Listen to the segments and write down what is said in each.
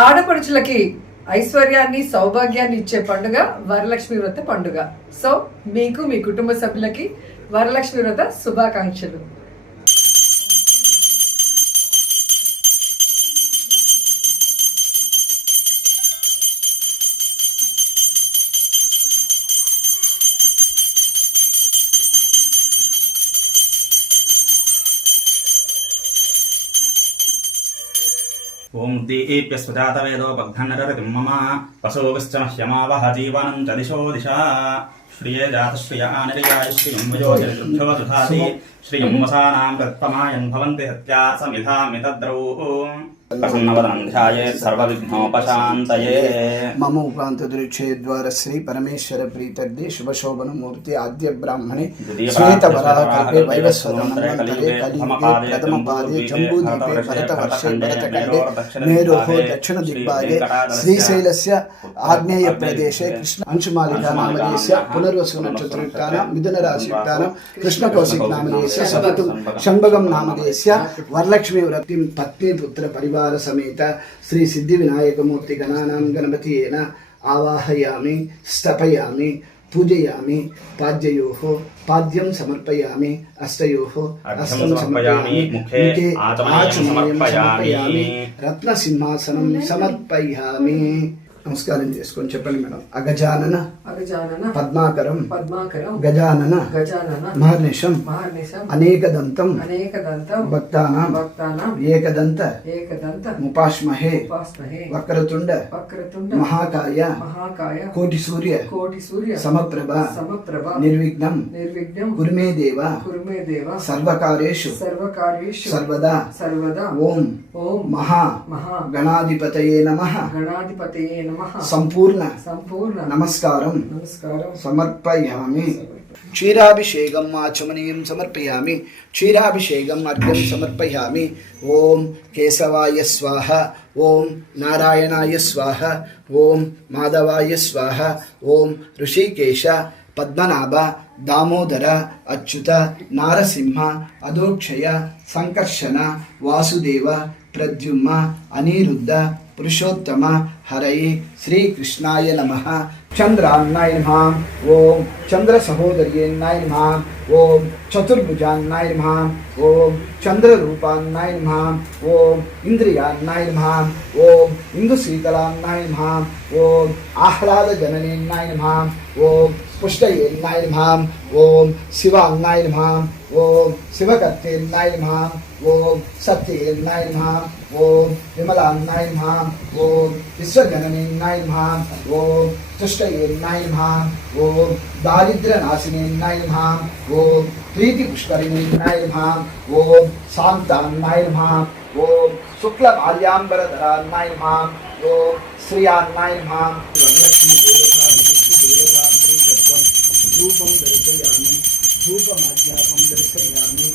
ఆడపడుచులకి ఐశ్వర్యాన్ని సౌభాగ్యాన్ని ఇచ్చే పండుగ వరలక్ష్మి వ్రత పండుగ. సో మీకు మీ కుటుంబ సభ్యులకి వరలక్ష్మి వ్రత శుభాకాంక్షలు. ఓం దీప్య స్వజాతవేదో బగ్ధన్నరతిం మమ పశోవిశ్చ మహ్యమావహ జీవనం చ దిశో దిశా శ్రియ జాతశ్రియ ఆనిర్యాయ శ్రియం వయోజనశుద్ధో దుధాతి శ్రియం వసానాం ప్రత్పమాయన్ భవంతి సత్యా సమిధామితద్రౌః ప్రసన్నవదనం ధ్యాయేత్ సర్వవిఘ్నోపశాంతయే. మమ ఉపాంతదురుచ్ఛేద్వార శ్రీ పరమేశ్వర ప్రీతర్దే శుభశోభన మూర్తి ఆద్య బ్రాహ్మణే శ్వేత వరాహకల్పే వైవస్వతమన్వంతరే కలియుగే ప్రథమ పాదే జంబూద్వీపే భరతవర్షే భరతఖండే మేరోః దక్షిణ దిగ్భాగే శ్రీశైలస్య ఆగ్నేయ ప్రదేశే కృష్ణ అంశుమాలికా నామధేయస్య పునర్వసు నక్షత్రయుక్తానాం మిథున రాశియుక్తానాం కృష్ణకౌశిక్ నామధేయస్య సపతు షణ్భగం నామధేయస్య వరలక్ష్మీ వ్రతిం పత్ని పుత్ర పరివార समेत श्री सिद्धि विनायक मूर्ति गणानां गणपतियेन आवाहयामि स्थापयामि पूजयामि पाद्ययोः पाद्यं समर्पयामि अष्टयोः अस्तं समर्पयामि मुखे आचमनीयं समर्पयामि रत्नसिंहासनं समर्पयामि. నమస్కారం చేసుకొని చెప్పండి మేడం. అగజానన పద్మాకరం గజానన మహర్నిశం అనేకదంతం భక్తానాం ఏకదంత ముపాస్మహే వక్రతుండ మహాకాయ కోటి సూర్య సమప్రభ నిర్విఘ్నం కురుమే దేవ సర్వకార్యేషు సర్వదా ఓం మహా గణాధిపతయే నమః సంపూర్ణ నమస్కారం సమర్పయామి. క్షీరాభిషేకం ఆచమనీయం సమర్పయామి. క్షీరాభిషేకం అర్ఘ్యం సమర్పయామి. ఓం కేశవాయ స్వాహ, ఓం నారాయణాయ స్వాహ, ఓం మాధవాయ స్వాహ, ఓం ఋషికేశ పద్మనాభ దామోదర అచ్యుత నారసింహ అధోక్షయ సంకర్షణ వాసుదేవ ప్రద్యుమ్న అనిరుద్ధ పురుషోత్తమ హరయే శ్రీకృష్ణాయ నమః. చంద్రాన్నాయ నమః. ఓం చంద్ర సహోదర్యేన్నాయ నమః. ఓం చతుర్భుజాన్నాయ నమః. ఓం చంద్రరూపాన్నాయ నమః. ఓం ఇంద్రియాన్నాయ నమః. ఓం ఇందుశీతలాన్నాయ నమః. ఓం ఆహ్లాదజననేన్నాయ నమః. ఓం పుష్టయేన్నాయ నమః. ఓం శివాన్నాయ నమః. ఓం శివకర్తేన్నాయ నమః. ఓం సత్యేన్నాయ నమః. ఓం విమలాన్నాయ నమః. ఓం విశ్వజననేన్నాయ నమః. ఓం తుష్టయేన్నాయ నమః. ఓం దారిద్ర్యనాశినేన్నాయ నమః. ఓం ప్రీతి పుష్కరిణేన్నాయ నమః. ఓం శాంతాన్నాయ నమః. ఓం శుక్లమాల్యాంబరధరాన్నాయ నమః. ఓం శ్రియాన్నాయ నమః. వరలక్ష్మి దేవతా ప్రీతత్వం రూపం దర్శయామి. ధూపమాధ్యాపం దర్శయామి.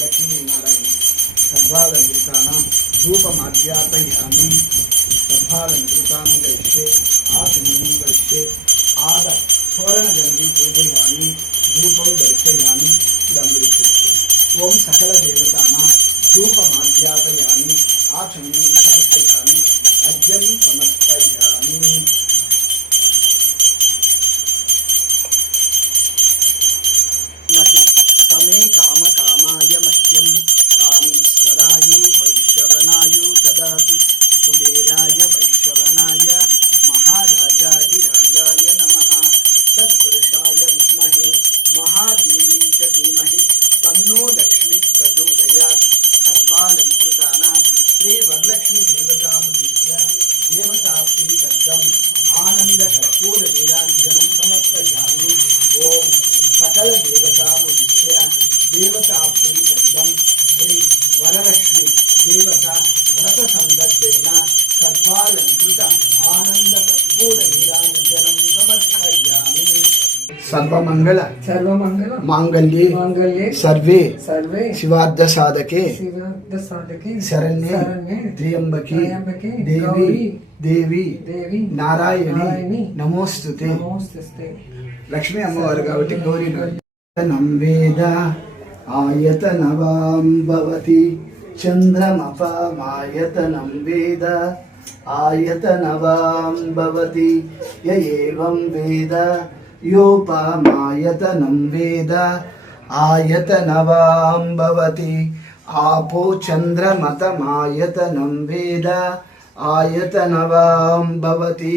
లక్ష్మీనారాయణ సర్వాలంకృతానాం ధూపమాధ్యాపయామి. సర్వాలంకృతానం గరిష్యే ఆచమనం గరిష్యే ఆద తోరణగంధి పూజయామి. ధూపం దర్శయామి. ఓం సకల దేవతానాం ధూపమాధ్యాపయామి. ఆచమనం సమర్పయామి. అర్ఘ్యం సమర్పయామి. సమే కామ కామాయ మహ్యం కామేశ్వరాయు వైశ్రవణాయు దదాతు. కుబేరాయ వైశ్రవణాయ మహారాజాధిరాజాయ నమః. తత్పురుషాయ విద్మహే మహాదేవీ చ ధీమహి తన్నో లక్ష్మీ ప్రచోదయాత్. సర్వాలంకృతానాం శ్రీ వరలక్ష్మీ దేవతాముద్య దేవతా ప్రీతర్థం ఆనంద కర్పూర నీరాంజనం సమర్పయామి. ఓం సకల దేవతాముద్య దేవతా ప్రీతర్థం శ్రీ వరలక్ష్మి దేవత వ్రత సందర్భేన సర్వాలంకృత ఆనంద కర్పూర నీరాంజనం సమర్పయామి. సర్వమంగళ మాంగళ్యే సర్వే శివార్థ సాధకే శరణ్యే త్ర్యంబకే దేవి నారాయణి నమోస్తుతే. లక్ష్మీ అమ్మవారు కాబట్టి గౌరీ నం వేద ఆయతనవాం భవతి చంద్రమపామాయతనం వేద आयतनवां भवति य एवं वेद योपमायतनं वेद आयतनवां भवति आपो चन्द्रमतमायतनं वेद आयतनवां भवति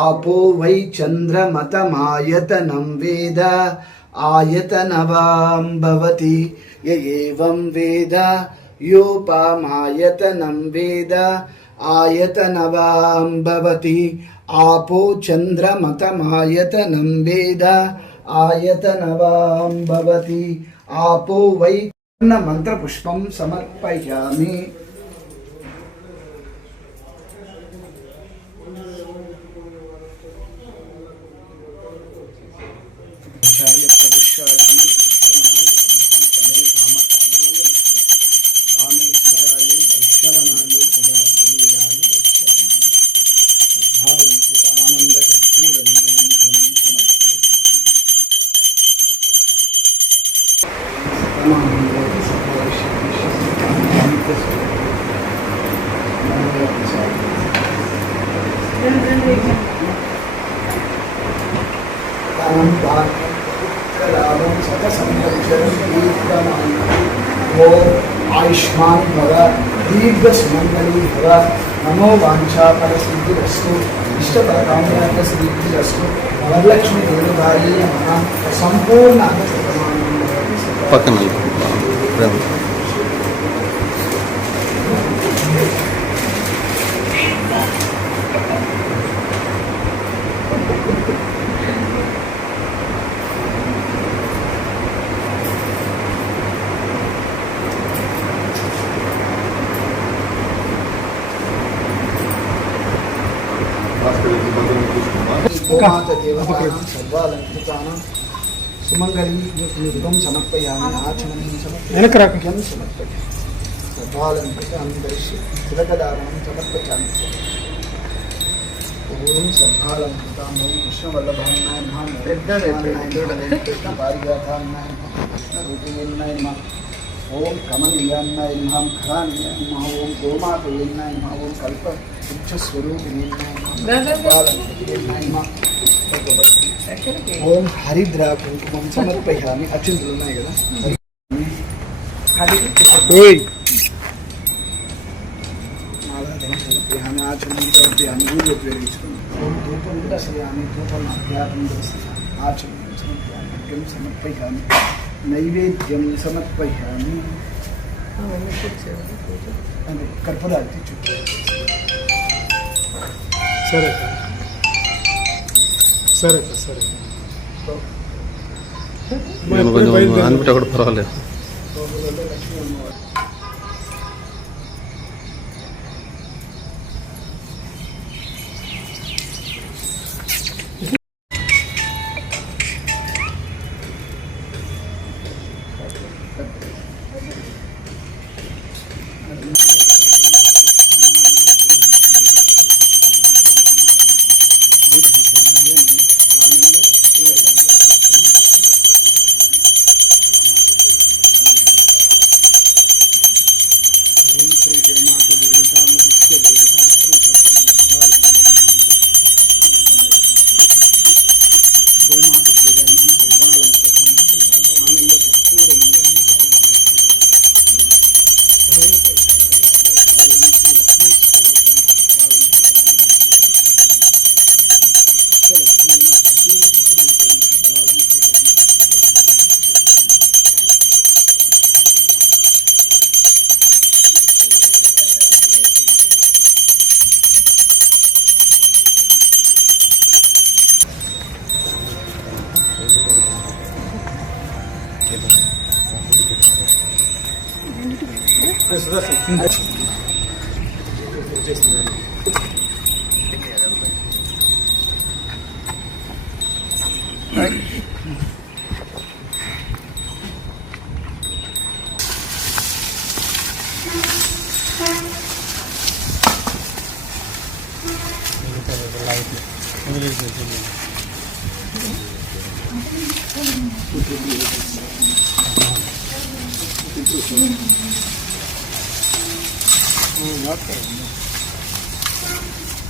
आपो वै चन्द्रमतमायतनं वेद आयतनवां भवति य एवं वेद योपमायतनं वेद आयतनवां भवति आपो चन्द्रमतमायतनं वेद आयतनवां भवति आपो वै मंत्रपुष्पं समर्पयामि। आयुष्मान भव दीर्घ सुमंगली भव नमो वांछा फल सिद्धिरस्तु इष्टकाम्य सिद्धिरस्तु वरलक्ष्मी देवतायै नमः संपूर्ण पక్కన सर्वालंकृतानां सुमंगली शुभं समर्पयामि आचमनीं समर्पयामि सर्वालंकृतां दर्श्य तिलकदानं समर्पयामि। ओम सर्वालंकृतां ओम कृष्णवल्लभाय नमः कृष्णपारिजाताय नमः कृष्णरूपिण्याय नमः ओम कमनीयाय नमः खरानीयाय नमः ओम गोमातये नमः ओम कल्पवृक्षस्वरूपिणे नमः ओम हरिद्रा कुंकुमं समर्पयामि। अक्षिंतలు ఉన్నాయి కదా समर्पयामि आचमनीं समर्पयामि गुरु उपयोగించుకుని ओम धूपं दर्शयामि धूपम् अध्यात्मं दर्शयामि आचमनीं समर्पयामि अर्घ्यं समर्पयामि नैवेद्यं समर्पयामि అంటే కర్పూరారతి చుట్టూ సరే సరే సరే కొంచెం అనిపిట కూడా పర్వాలేదు.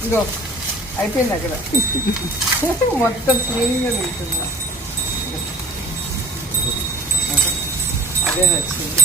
ఇగో అయిపోయింది అక్కడ మొత్తం క్లీన్గా తింటున్నా. అదే నచ్చింది.